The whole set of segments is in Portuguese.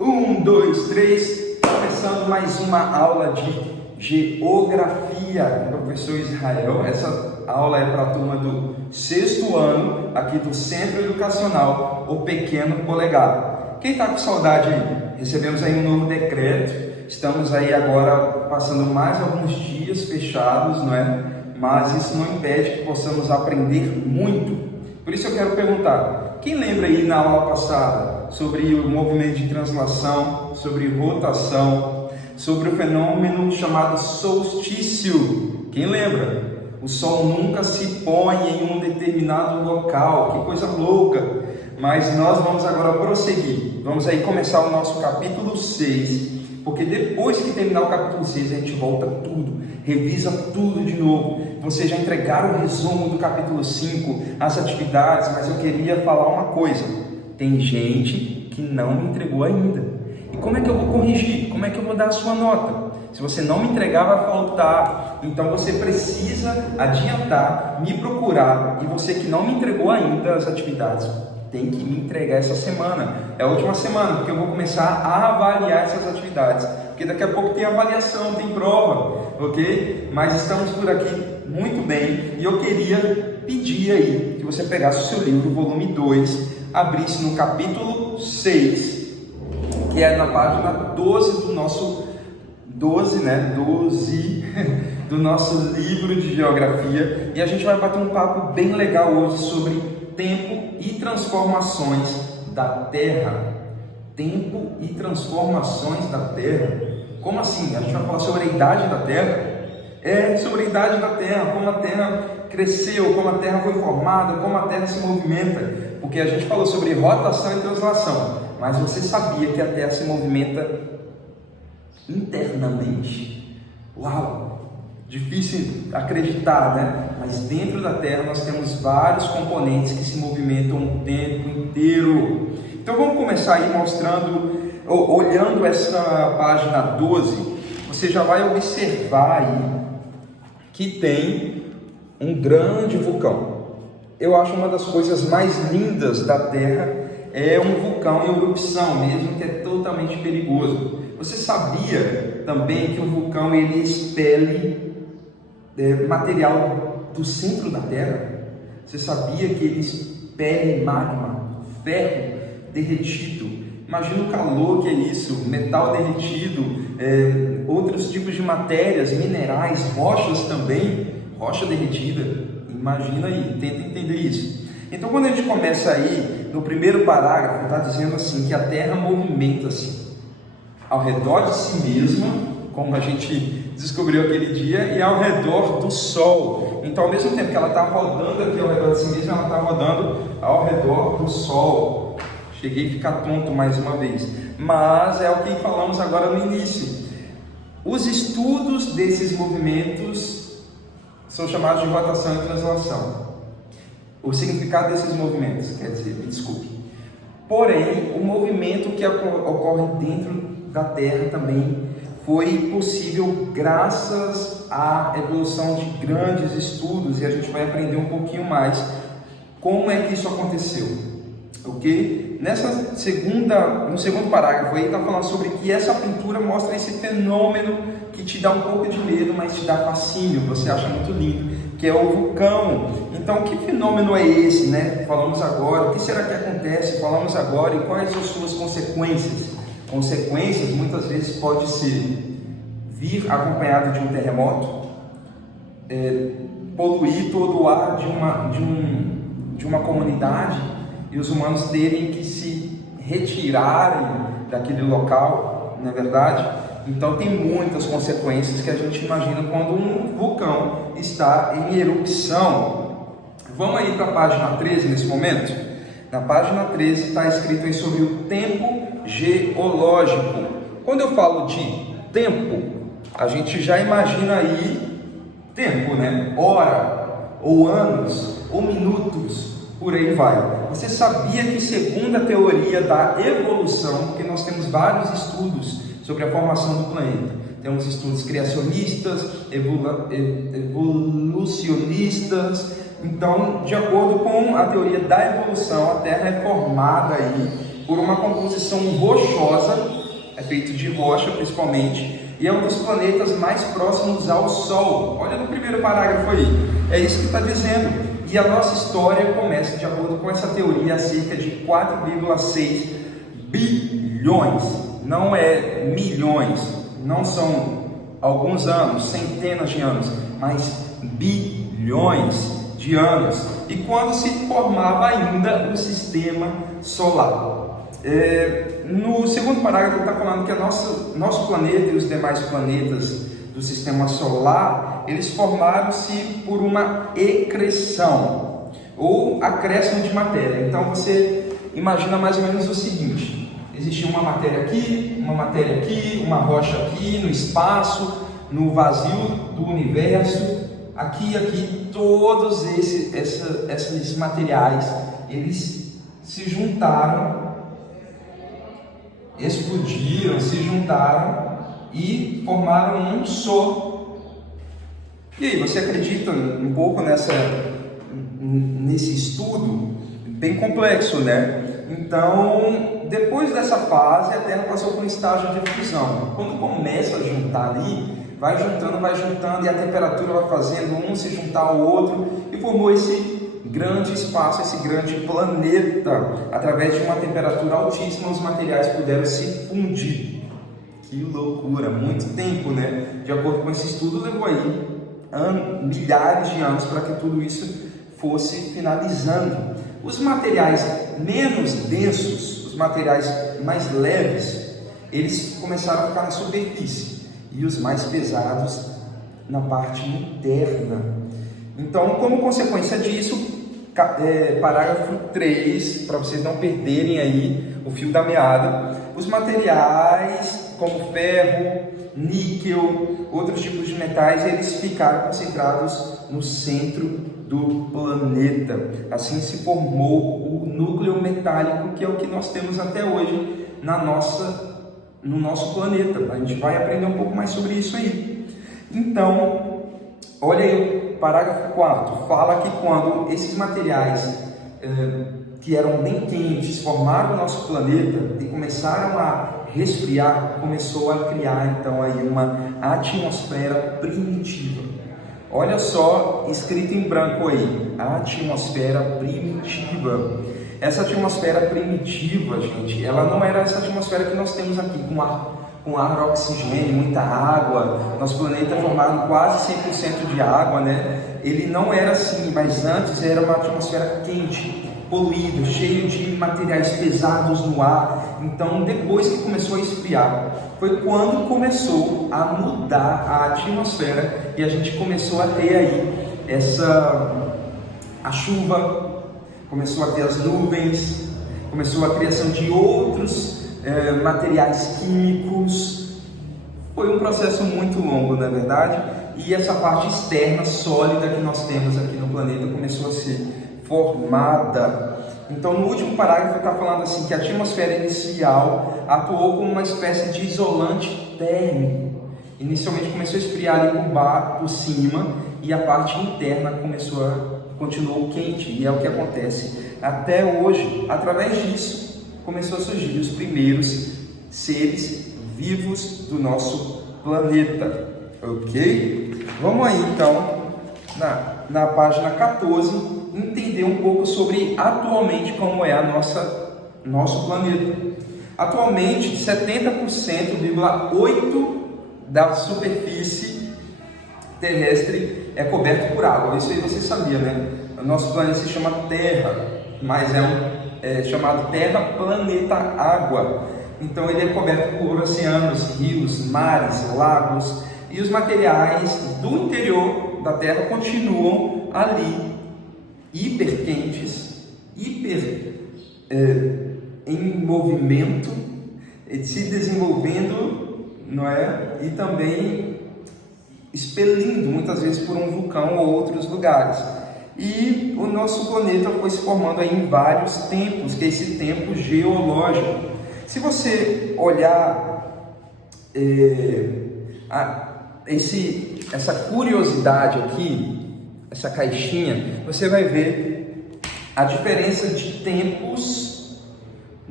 Um, dois, três, começando mais uma aula de Geografia com o professor Israel. Essa aula é para a turma do 6º ano, aqui do Centro Educacional O Pequeno Polegar. Quem está com saudade aí? Recebemos aí um novo decreto, estamos aí agora passando mais alguns dias fechados, não é? Mas isso não impede que possamos aprender muito. Por isso eu quero perguntar, quem lembra aí na aula passada sobre o movimento de translação, sobre rotação, sobre o fenômeno chamado solstício? Quem lembra? O sol nunca se põe em um determinado local, que coisa louca! Mas nós vamos agora prosseguir, vamos aí começar o nosso capítulo 6, porque depois que terminar o capítulo 6 a gente volta tudo, revisa tudo de novo. Vocês já entregaram o resumo do capítulo 5, as atividades, mas eu queria falar uma coisa: tem gente que não me entregou ainda. E como é que eu vou corrigir? Como é que eu vou dar a sua nota? Se você não me entregar, vai faltar. Então você precisa adiantar, me procurar. E você que não me entregou ainda as atividades, tem que me entregar essa semana. É a última semana, porque eu vou começar a avaliar essas atividades. Porque daqui a pouco tem avaliação, tem prova, ok? Mas estamos por aqui muito bem. E eu queria pedir aí que você pegasse o seu livro, volume 2, abrisse no capítulo 6, que é na página 12 do nosso 12 do nosso livro de geografia, e a gente vai bater um papo bem legal hoje sobre tempo e transformações da Terra. Tempo e transformações da Terra. Como assim? A gente vai falar sobre a idade da Terra? Sobre a idade da Terra, como a Terra cresceu, como a Terra foi formada, como a Terra se movimenta. Porque a gente falou sobre rotação e translação, mas você sabia que a Terra se movimenta internamente? Uau! Difícil acreditar, né? Mas dentro da Terra nós temos vários componentes que se movimentam o tempo inteiro. Então vamos começar aí olhando essa página 12, você já vai observar aí que tem um grande vulcão. Eu acho uma das coisas mais lindas da Terra é um vulcão em erupção, mesmo que é totalmente perigoso. Você sabia também que o vulcão ele expele material do centro da Terra? Você sabia que ele expele magma, ferro derretido? Imagina o calor que é isso, metal derretido, outros tipos de matérias, minerais, rochas também, rocha derretida. Imagina aí, tenta entender isso. Então quando a gente começa aí, no primeiro parágrafo, está dizendo assim, que a Terra movimenta-se ao redor de si mesma, como a gente descobriu aquele dia, e ao redor do Sol. Então, ao mesmo tempo que ela está rodando aqui ao redor de si mesma, ela está rodando ao redor do Sol. Cheguei a ficar tonto mais uma vez, mas é o que falamos agora no início. Os estudos desses movimentos são chamados de rotação e translação. O significado desses movimentos, quer dizer, me desculpe. Porém, o movimento que ocorre dentro da Terra também foi possível graças à evolução de grandes estudos, e a gente vai aprender um pouquinho mais como é que isso aconteceu, ok? No segundo parágrafo aí está falando sobre que essa pintura mostra esse fenômeno que te dá um pouco de medo, mas te dá fascínio, você acha muito lindo, que é o vulcão. Então, que fenômeno é esse, né? Falamos agora, o que será que acontece? Falamos agora, e quais as suas consequências? Consequências muitas vezes pode ser vir acompanhado de um terremoto, poluir todo o ar de uma comunidade e os humanos terem que se retirarem daquele local, não é verdade? Então tem muitas consequências que a gente imagina quando um vulcão está em erupção. Vamos aí para a página 13 nesse momento? Na página 13 está escrito aí sobre o tempo geológico. Quando eu falo de tempo, a gente já imagina aí tempo, né? Hora, ou anos, ou minutos, por aí vai. Você sabia que, segundo a teoria da evolução, porque nós temos vários estudos sobre a formação do planeta, temos estudos criacionistas, evolucionistas. Então, de acordo com a teoria da evolução, a Terra é formada aí por uma composição rochosa, é feito de rocha principalmente, e é um dos planetas mais próximos ao Sol. Olha no primeiro parágrafo aí, é isso que está dizendo. E a nossa história começa, de acordo com essa teoria, há cerca de 4,6 bilhões, não é milhões, não são alguns anos, centenas de anos, mas bilhões de anos, e quando se formava ainda o sistema solar. No segundo parágrafo está falando que nosso planeta e os demais planetas do sistema solar, eles formaram-se por uma ecreção ou acréscimo de matéria. Então você imagina mais ou menos o seguinte: existia uma matéria aqui, uma rocha aqui, no espaço, no vazio do universo, aqui, todos esses materiais, eles se juntaram, explodiram, se juntaram e formaram um só. E aí, você acredita um pouco nesse estudo bem complexo, né? Então, depois dessa fase, a Terra passou por um estágio de fusão. Quando começa a juntar ali, vai juntando, e a temperatura vai fazendo um se juntar ao outro, e formou esse grande espaço, esse grande planeta. Através de uma temperatura altíssima, os materiais puderam se fundir. Que loucura, muito tempo, né? De acordo com esse estudo, levou aí milhares de anos para que tudo isso fosse finalizando. Os materiais menos densos, os materiais mais leves, eles começaram a ficar na superfície, e os mais pesados na parte interna. Então, como consequência disso, parágrafo 3, para vocês não perderem aí o fio da meada, os materiais como ferro, níquel, outros tipos de metais, eles ficaram concentrados no centro do planeta. Assim se formou o núcleo metálico, que é o que nós temos até hoje no nosso planeta. A gente vai aprender um pouco mais sobre isso aí. Então, olha aí o parágrafo 4, fala que quando esses materiais que eram bem quentes formaram o nosso planeta e começaram a resfriar, começou a criar então aí uma atmosfera primitiva. Olha só, escrito em branco aí, a atmosfera primitiva. Essa atmosfera primitiva, gente, ela não era essa atmosfera que nós temos aqui, com ar, oxigênio, muita água. Nosso planeta é formado quase 100% de água, né? Ele não era assim, mas antes era uma atmosfera quente, poluído, cheio de materiais pesados no ar. Então, depois que começou a esfriar, foi quando começou a mudar a atmosfera e a gente começou a ter aí a chuva, começou a ter as nuvens, começou a criação de outros materiais químicos. Foi um processo muito longo, na verdade, e essa parte externa sólida que nós temos aqui no planeta começou a ser formada. Então, no último parágrafo está falando assim que a atmosfera inicial atuou como uma espécie de isolante térmico. Inicialmente começou a esfriar ali por cima, e a parte interna continuou quente, e é o que acontece até hoje. Através disso, começou a surgir os primeiros seres vivos do nosso planeta, ok? Vamos aí então na página 14 entender um pouco sobre atualmente como é nosso planeta. Atualmente 70,8% da superfície terrestre é coberto por água. Isso aí você sabia, né? O nosso planeta se chama Terra, mas é chamado Terra, planeta, água. Então ele é coberto por oceanos, rios, mares, lagos, e os materiais do interior da Terra continuam ali, hiper quentes, em movimento, se desenvolvendo, não é? E também expelindo muitas vezes por um vulcão ou outros lugares. E o nosso planeta foi se formando aí em vários tempos, que é esse tempo geológico. Se você olhar essa curiosidade aqui, essa caixinha, você vai ver a diferença de tempos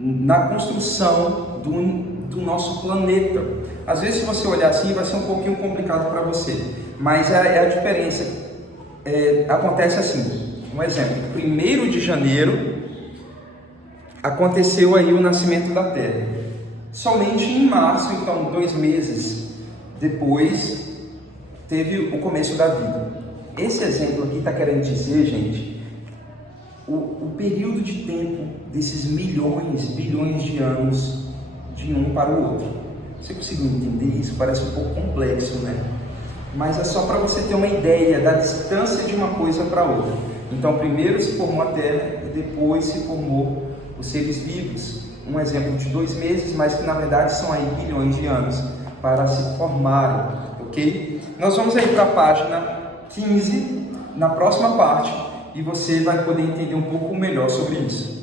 na construção do nosso planeta. Às vezes, se você olhar assim, vai ser um pouquinho complicado para você, mas a diferença acontece assim. Um exemplo, 1º de janeiro aconteceu aí o nascimento da Terra. Somente em março, então 2 meses depois, teve o começo da vida. Esse exemplo aqui está querendo dizer, gente, o período de tempo desses milhões, bilhões de anos de um para o outro. Você conseguiu entender isso? Parece um pouco complexo, né? Mas é só para você ter uma ideia da distância de uma coisa para outra. Então, primeiro se formou a Terra e depois se formou os seres vivos. Um exemplo de 2 meses, mas que na verdade são aí bilhões de anos para se formarem, ok? Nós vamos aí para a página 15, na próxima parte, e você vai poder entender um pouco melhor sobre isso.